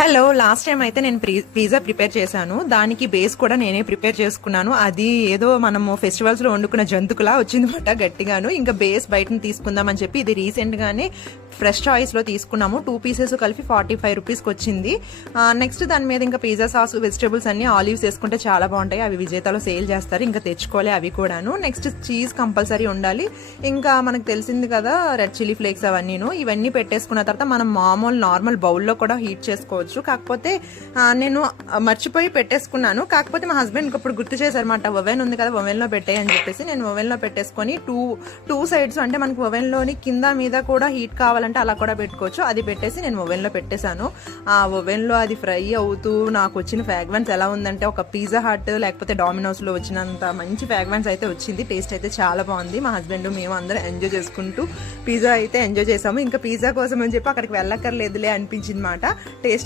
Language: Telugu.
హలో, లాస్ట్ టైం అయితే నేను పిజ్జా ప్రిపేర్ చేశాను. దానికి బేస్ కూడా నేనే ప్రిపేర్ చేసుకున్నాను. అది ఏదో మనము ఫెస్టివల్స్ లో వండుకున్న జంతుకులా వచ్చిందన్నమాట గట్టిగాను. ఇంకా బేస్ బయటని తీసుకుందామని చెప్పి ఇది రీసెంట్ గానే ఫ్రెష్ చాయిస్ లో తీసుకున్నాము. 2 పీసెస్ కలిపి 45 రూపీస్కి వచ్చింది. నెక్స్ట్ దాని మీద ఇంకా పిజ్జా సాస్, వెజిటేబుల్స్ అన్ని ఆలివ్స్ వేసుకుంటే చాలా బాగుంటాయి. అవి విజేతలో సేల్ చేస్తారు, ఇంకా తెచ్చుకోవాలి అవి కూడాను. నెక్స్ట్ చీజ్ కంపల్సరీ ఉండాలి. ఇంకా మనకు తెలిసింది కదా రెడ్ చిల్లీ ఫ్లేక్స్ అవన్నీను. ఇవన్నీ పెట్టేసుకున్న తర్వాత మనం మామూలు నార్మల్ బౌల్లో కూడా హీట్ చేసుకోవచ్చు. కాకపోతే నేను మర్చిపోయి పెట్టేసుకున్నాను. కాకపోతే మా హస్బెండ్ ఇప్పుడు గుర్తు చేశారన్నమాట, ఓవెన్ ఉంది కదా ఓవెన్ లో పెట్టాయి అని చెప్పేసి నేను ఓవెన్ లో పెట్టేసుకొని టూ సైడ్స్ అంటే మనకు ఓవెన్ లోని కింద మీద కూడా హీట్ కావాలంటే అలా కూడా పెట్టుకోవచ్చు. అది పెట్టేసి నేను ఓవెన్ లో పెట్టేశాను. ఆ ఓవెన్ లో అది ఫ్రై అవుతూ నాకు వచ్చిన ఫ్రాగ్రెన్స్ ఎలా ఉందంటే ఒక పిజ్జా హట్ లేకపోతే డామినోస్ లో వచ్చినంత మంచి ఫ్రాగ్రెన్స్ అయితే వచ్చింది. టేస్ట్ అయితే చాలా బాగుంది. మా హస్బెండ్ మేము అందరం ఎంజాయ్ చేసుకుంటూ పిజ్జా అయితే ఎంజాయ్ చేసాము. ఇంకా పిజ్జా కోసం అని చెప్పి అక్కడికి వెళ్ళక్కర్లేదులే అనిపించింది మాట. టేస్ట్